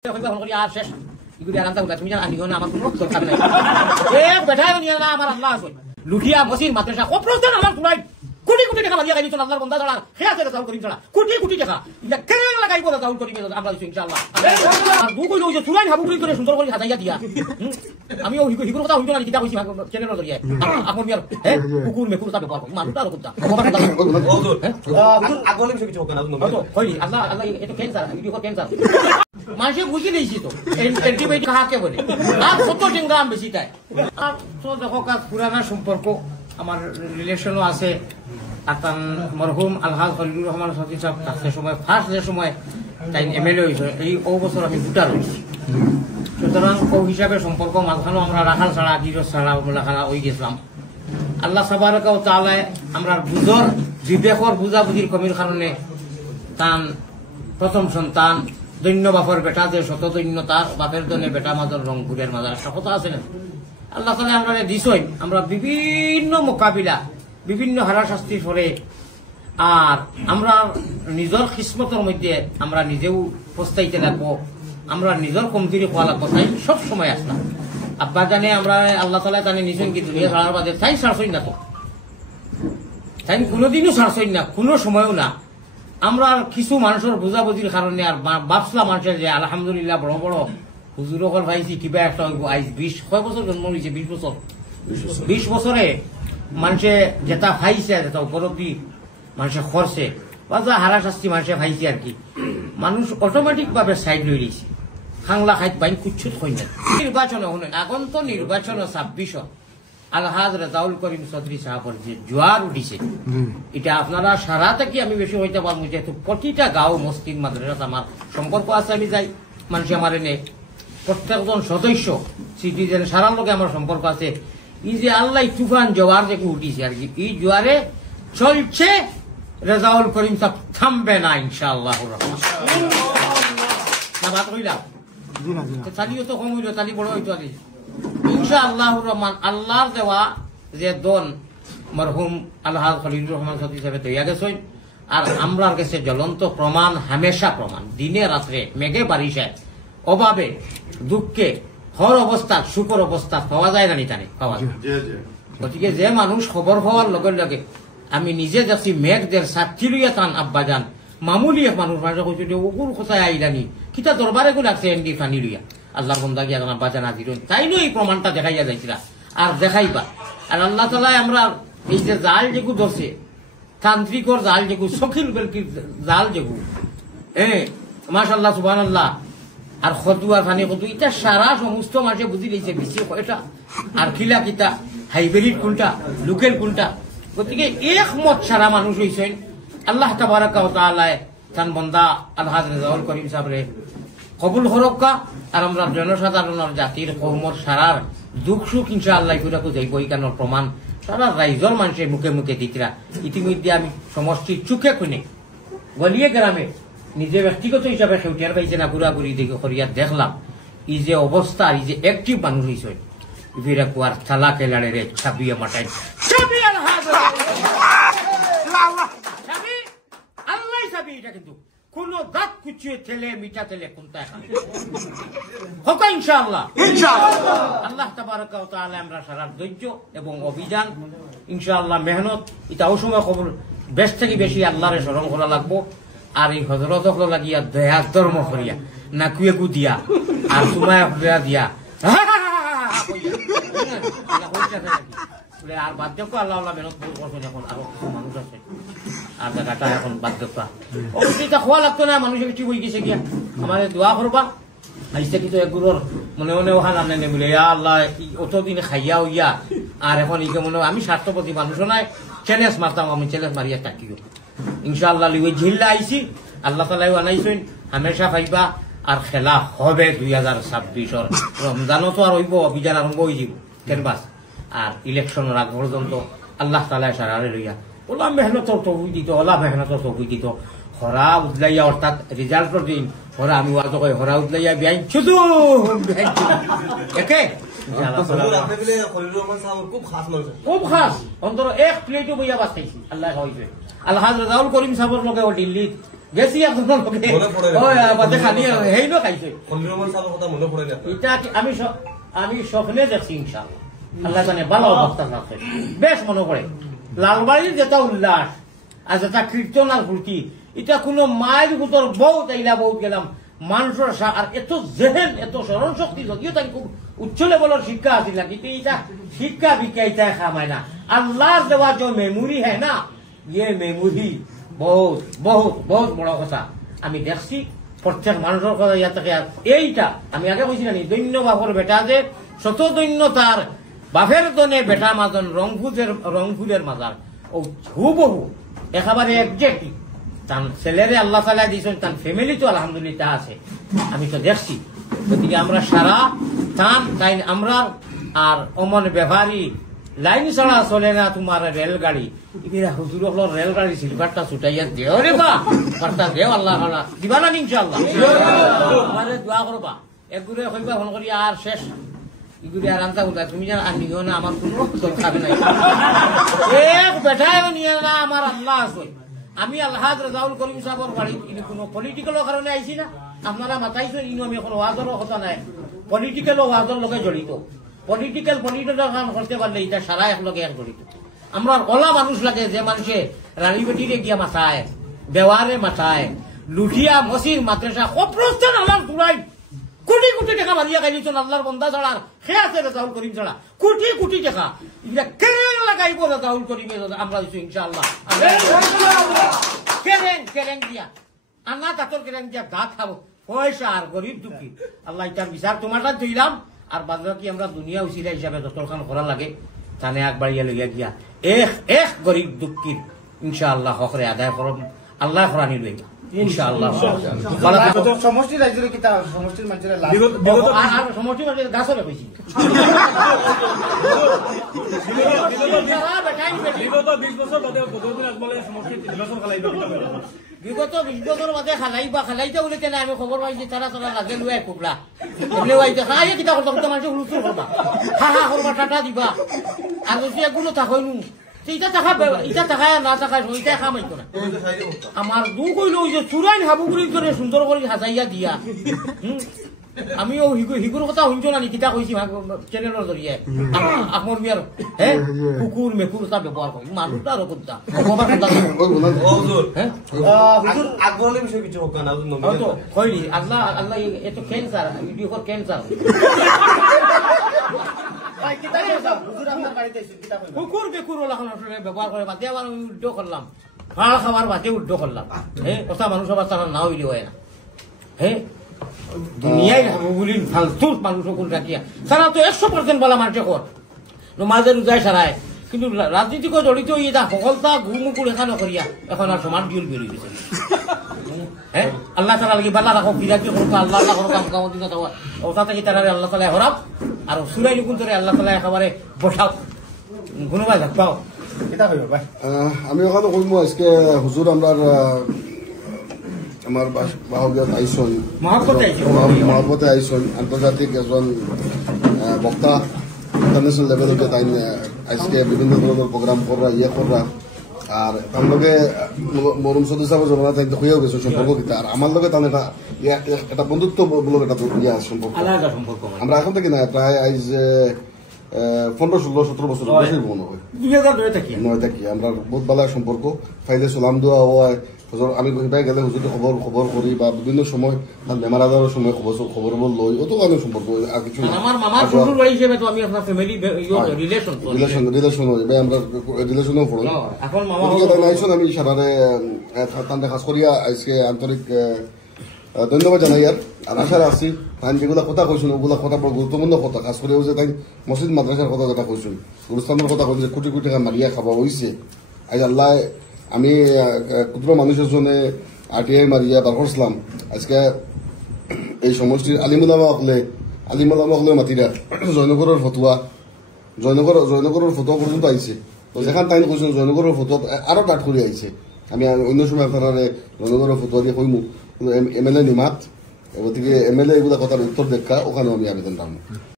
শেষ এগুলি আরামটা উঠা তুমি জানো আনিও না আমার কোনো দরকার নাই বেটাই নিয়ে না আমার আল্লাহ আছে লুকিয়া মসজিদ মাদ্রাসা অপ্রয়োজন আমার কোনাই কোটি কোটি টাকা মারিয়া গাইছো আল্লাহর বন্দা ছাড়া খেয়া করে দাও করিম ছাড়া কোটি কোটি টাকা এটা কেন লাগাইবো দাও করিম আমরা ইনশাআল্লাহ আর দু কইলো যে চুরাই হাবু করে সুন্দর করে হাজাইয়া দিয়া আমি ওই হিগুর কথা হইতো না কিতা কইছি চ্যানেল ধরিয়া আপন মিয়ার কুকুর মেকুর তা ব্যাপার মানুষটা কথা আগলে কিছু কিছু না তো কই আল্লাহ আল্লাহ এটা ক্যান্সার ভিডিও ক্যান্সার মানুষে বুঝি নিয়েছি তো অ্যান্টিবায়োটিক খাকে বলে আর কত সংগ্রাম বেশি তাই আর তো দেখো কাজ পুরানা সম্পর্ক আমার রিলেশনও আছে আতান মরহুম আলহাজ খলিলুর রহমান সতী সাহেব কাছে সময় ফার্স্ট যে সময় তাই এমএলএ হয়েছে এই বছর আমি ভোটার হয়েছি সুতরাং ও হিসাবে সম্পর্ক মাঝখানেও আমরা রাখাল ছাড়া গিরস ছাড়া রাখালা হয়ে গেছিলাম আল্লাহ সাবারকা ও তাআলায় আমরা বুঝর বিবেকর বুঝাবুঝির কমির কারণে তান প্রথম সন্তান দৈন্য বাপর বেটা যে শত দৈন্য তার বাপের দনে বেটা মাদর রংপুরের মাদার একটা কথা আছে না আল্লাহ তাআলা আমরা দিছই আমরা বিভিন্ন মোকাবিলা বিভিন্ন হারাশাস্তির পরে আর আমরা নিজের কিসমতের মধ্যে আমরা নিজেও পস্তাইতে লাগবো আমরা নিজের কমজোরি হওয়া লাগবো তাই সব সময় আসলাম আব্বা জানে আমরা আল্লাহ তাআলা জানে নিছেন কি দুনিয়া ছাড়ার বাদে তাই ছাড়ছই না তো তাই কোনোদিনও ছাড়ছই না কোনো সময়ও না আমরা কিছু মানুষের বুঝাবুঝির কারণে আর বাপসলা মানুষের যে আলহামদুলিল্লাহ বড় বড় হুজুর হল ভাইছি কিবা একটা আইস 20 কয় বছর জন্ম হয়েছে 20 বছর 20 বছরে মানুষে যেটা ভাইছে যেটা উপলব্ধি মানুষে খরছে বা যা হারাশাস্তি মানুষে ভাইছে আর কি মানুষ অটোমেটিক ভাবে সাইড লই রয়েছে খাংলা খাইত বাইন কুচ্ছুত হই না নির্বাচনে শুনেন আগন্ত নির্বাচন 26 আলহাজ রেজাউল করিম চৌধুরী সাহেবের যে জোয়ার উঠিছে এটা আপনারা সারা থেকে আমি বেশি হইতে পারবো যেহেতু প্রতিটা গাঁও মসজিদ মাদ্রাসা আমার সম্পর্ক আছে আমি যাই মানুষ আমার এনে প্রত্যেকজন সদস্য সিটিজেন সারা লোকে আমার সম্পর্ক আছে এই যে আল্লাহ তুফান জোয়ার যে উঠিছে আর কি এই জোয়ারে চলছে রেজাউল করিম সাহেব থামবে না ইনশাআল্লাহ না বাদ হইলাম তালিও তো কম হইল তালি বড় হইতো আলি ইনশাআল্লাহুর রহমান আল্লাহর দেওয়া যে দন মরহুম আলহাজ খলিলুর রহমান সতী সাহেব তৈয়া গেছেন আর আমরার কাছে জ্বলন্ত প্রমাণ হামেশা প্রমাণ দিনে রাত্রে মেঘে বারিশায় অভাবে দুঃখে হর অবস্থা সুখর অবস্থা পাওয়া যায় না নিতানে পাওয়া যায় গতিকে যে মানুষ খবর হওয়ার লগে লগে আমি নিজে যাচ্ছি মেঘদের সাক্ষী লইয়া টান আব্বা যান মামুলি এক মানুষ মানুষ কইছে যে ওগুর কোথায় আইলানি কিতা দরবারে গুলো লাগছে এন্ডি ফানি লইয়া আল্লাহর বন্দা গিয়া আব্বা যান হাজির তাই নই এই প্রমাণটা দেখাইয়া যাইছিলা আর দেখাইবা আর আল্লাহ তাআলা আমরা এই যে জাল যেগু ধরছে তান্ত্রিকর জাল যেগু সখিল বেলকির জাল যেগু মাশাআল্লাহ সুবহানাল্লাহ আর খদুয়া ফানি কত এটা সারা সমস্ত মানুষে বুঝি লইছে বেশি এটা আর খিলা কিতা হাইব্রিড কোনটা লোকাল কোনটা গতিকে একমত সারা মানুষ হইছেন আল্লাহ তাবারাকা ওয়া তাআলা তান বান্দা আলহাজ রেজাউল করিম সাহেবরে কবুল হরক্কা আর আমরা জনসাধারণের জাতির কৌমর সারার দুঃখ সুখ ইনশাআল্লাহ কইরা কো যাইব এইখানের প্রমাণ সারা রাইজর মানুষের মুখে মুখে দিতরা ইতিমধ্যে আমি সমষ্টির চোখে খুনে গলিয়ে গ্রামে নিজে ব্যক্তিগত হিসাবে সেউটিয়ার পাইছে না পুরাপুরি দেখে করিয়া দেখলাম এই যে অবস্থা এই যে অ্যাক্টিভ মানুষ হইছে ইভিরা কুয়ার থালা কেলাড়ে রে ছাবিয়ে মাটাই ছাবি আলহাজ ছাবি আল্লাহ ছাবি এটা কিন্তু কোন দাঁত কুচিয়ে ঠেলে মিঠা ঠেলে কোনটা হোক ইনশাআল্লাহ আল্লাহ তাবারাকা ওয়া তাআলা আমরা সারা ধৈর্য এবং অভিযান ইনশাআল্লাহ মেহনত এটাও সময় খবর বেশ থেকে বেশি আল্লাহরে স্মরণ করা লাগবো আর এই হযরত হল লাগিয়া দয়া ধর্ম করিয়া না কুয়েকু দিয়া আর তোমায় দিয়া আর বাধ্যক্য আল্লাহ আল্লাহ মেহনত করছেন এখন আরো মানুষ আছে আর জায়গাটা এখন বাধ্যক্য অবশ্যই এটা খোয়া লাগতো না মানুষের কিছু হয়ে গেছে গিয়া আমাদের দোয়া করবা আইসে কিন্তু এগুলোর মনে মনে ওখান আনে বলে আল্লাহ অতদিনে খাইয়া হইয়া আর এখন ইকে মনে আমি স্বার্থপতি মানুষও নাই চ্যালেঞ্জ মারতাম আমি চ্যালেঞ্জ মারিয়া তাকিও ইনশাআল্লাহ লিওই ঝিল্লা আইছি আল্লাহ তাআলাই আনাইছেন হামেশা পাইবা আর খেলা হবে 2026 রমজানও তো আর হইব অভিযান আরম্ভ হয়ে যাব কেনবাস আর ইলেকশনের আগ পর্যন্ত আল্লাহ তাআলা সারারে লইয়া ওলা মেহনতর তৌফিক দিত ওলা মেহনতর তৌফিক দিত হরা উদলাইয়া অর্থাৎ রেজাল্টের দিন হরা আমি ওয়াজ কই হরা উদলাইয়া বিয়াই শুধু একে খুব খাস অন্তর এক প্লেটও বইয়া বাঁচাইছি আল্লাহ হইছে আলহাজ রেজাউল করিম সাহেবের লগে ও দিল্লি গেছি আপনার লোকে খালি সেই নো খাইছে এটা আমি স্বপ্নে দেখছি ইনশাআল্লাহ আল্লাহ জানে ভালো অবস্থা আছে বেশ মনে পড়ে লালবাড়ির যেটা উল্লাস আর যেটা কীর্তন আর ফুর্তি এটা কোনো মায়ের ভিতর বহুত আইলা বহুত গেলাম মানুষের আর এত জেহেন এত স্মরণ শক্তি যদিও তাকে খুব উচ্চ লেভেলের শিক্ষা আছিল না কিন্তু এটা শিক্ষা বিক্ষা এটা খামায় না আল্লাহর দেওয়া যে মেমোরি হ্যাঁ না ইয়ে মেমোরি বহুত বহুত বহুত বড় কথা আমি দেখছি প্রত্যেক মানুষের কথা ইয়া থাকে এইটা আমি আগে কইছি না দৈন্য বাপর বেটা যে শত দৈন্য তার বাপের দনে বেটা মাজন রংপুরের মাজার ও হুবহু একেবারে একজ্যাক্টলি তার ছেলেরে আল্লাহ তাআলা দিয়েছেন তার ফ্যামিলি তো আলহামদুলিল্লাহ আছে আমি তো দেখছি গতিকে আমরা সারা তাই আমরা আর অমন ব্যবহারী লাইন ছাড়া চলে না তোমার রেলগাড়ি এরা হুজুর হল রেলগাড়ি সিলভারটা ছুটাইয়া দেও রে বা বার্তা দেও আল্লাহ দিবা না ইনশাআল্লাহ আমারে দোয়া করবা একগুরে কইবা ফোন করি আর শেষ এগুলি আর আনতা বলতা তুমি জান আর নিও না আমার কোনো দরকার নাই এক বেটায় নিয়ে না আমার আল্লাহ আছে আমি আল্লাহ রাজাউল করিম সাহেবের বাড়ি ইনি কোনো পলিটিক্যালের কারণে আইছি না আপনারা মাতাইছেন ইনো আমি এখন ওয়াজেরও কথা নাই পলিটিক্যাল ওয়াজের লগে জড়িত পলিটিক্যাল কাম করতে পারলে এটা সারা একলগে এক জড়িত আমরা ওলা মানুষ লাগে যে মানুষে রানী বেটিরে গিয়া মাথায় দেওয়ারে মাথায় লুঠিয়া মসির মাদ্রাসা অপ্রস্থান আমার দুরাই কোটি কোটি টাকা মারিয়া খাইছেন আল্লাহর বন্দা ছাড়া সে আছে রাজাউল করিম ছাড়া কোটি কোটি টাকা এটা কেরেং লাগাইব রাজাউল করিমে আমরা দিচ্ছি ইনশাআল্লাহ কেরেং দিয়া আন্না তাতর কেরেং দিয়া গা খাবো পয়সা আর গরিব দুঃখী আল্লাহ ইটার বিচার তোমারটা দিলাম আর বাদ বাকি আমরা দুনিয়া উচিলা হিসাবে যতখান করা লাগে তানে আগবাড়িয়া লইয়া গিয়া এক গরিব দুঃখীর ইনশাআল্লাহ হকরে আদায় করব আল্লাহ ফরানি লইবা ইনশাআল্লাহ সমষ্টি রাজ্যের কিতা সমষ্টির মানুষের লাভ আর সমষ্টি মানুষের গাছরে কইছি বিগত 20 বছর বাদে খালাইতে বলে কেন আমি খবর পাইছি তারা লাগে লুয়াই কুবলা এমনি ওইতে খাই কিতা করতে মানুষ হুলুচুর করবা হা করবা টাটা দিবা আর যদি এগুলো থাকইনু ইটা টাকা না টাকা ওইটা খামাইতো না আমার দুঃখ হইল ওই যে চুরাইন হাবুগুড়ি করে সুন্দর করে হাজাইয়া দিয়া আমিও হিগুর কথা শুনছো না কিতা কইছি চ্যানেলের জরিয়ে আমার মিয়ার হ্যাঁ কুকুর মেকুর তা ব্যবহার করি মানুষটা আর করতা আগ্রহের বিষয় কিছু হোক না কইলি আল্লাহ আল্লাহ এত ক্যান্সার ভিডিও কর ক্যান্সার কুকুর বেকুর ব্যবহার করে বাদে আবার আমি উল্টো করলাম ভাড়া খাবার বাদে উল্টো করলাম হ্যাঁ কথা মানুষ আবার তারা নাও হইলে হয় না হ্যাঁ দুনিয়ায় বলি ফালতু মানুষ সকল রাখিয়া সারা তো 100% বলা মানুষ কর মাঝে রোজায় সারায় কিন্তু রাজনীতিক জড়িত এটা সকলতা গুমুকুর এখানে করিয়া এখন আর সমান বিউল বেরিয়ে গেছে হ্যাঁ আল্লাহ তালা লাগি বাল্লা রাখো বিরাটি করবো আল্লাহ আল্লাহ করো কাম কাম দিন ওটা থেকে তারা আল্লাহ তালা হরাব আর সুরাই নিকুন করে আল্লাহ তালা একেবারে বসাও গুণবাই পাও এটা হইব ভাই আমি ওখানে কইমু আজকে হুজুর আমার বাহবিয়াত আইসন মহাব্বতে আইসন আন্তর্জাতিক একজন বক্তা ইন্টারন্যাশনাল লেভেলকে তাই আজকে বিভিন্ন ধরনের প্রোগ্রাম করা করা আর তার লগে মরম সদস্য হিসাবে জমানা তাই হয়েও গেছে সম্পর্ক কিতা আর আমার লগে তার একটা বন্ধুত্ব মূলক একটা সম্পর্ক আমরা এখন থেকে না প্রায় আজ 15-16-17 বছর বেশি মনে হয় 2009 থাকি আমরা বহুত ভালো সম্পর্ক ফাইলে সালাম দেওয়া হয় আমি গেলে হুজুরকে খবর করি বা বিভিন্ন সময় বেমার আজারের সময় খবর লই অত ভালো সম্পর্ক আর কিছু রিলেশন হয় আমরা রিলেশনও পড়ি আমি সারারে তান্ডে খাস করিয়া আজকে আন্তরিক ধন্যবাদ জানাই আর আশা আছি তাই যেগুলা কথা কইছেন ওগুলা কথা বড় গুরুত্বপূর্ণ কথা খাস করে যে তাই মসজিদ মাদ্রাসার কথা যেটা কইছেন গুরুস্থানের কথা কইছে কোটি কোটি টাকা মারিয়া খাওয়া হয়েছে আজ আল্লাহ আমি ক্ষুদ্র মানুষের জন্য আরটিআই মারিয়া বার করছিলাম আজকে এই সমষ্টির আলিমুলামা হলে মাতিরা জয়নগরের ফতুয়া পর্যন্ত আইছে তো যেখান তাই কৈছেন জয়নগরের ফতুয়া আরো ডাট করে আইছে আমি অন্য সময় আপনারা জয়নগরের ফতুয়া দিয়ে কইমু এমএলএ নিমাত গতিকে এমএলএ এগুলা কথার উত্তর দেখা ওখানেও আমি আবেদন রাখবো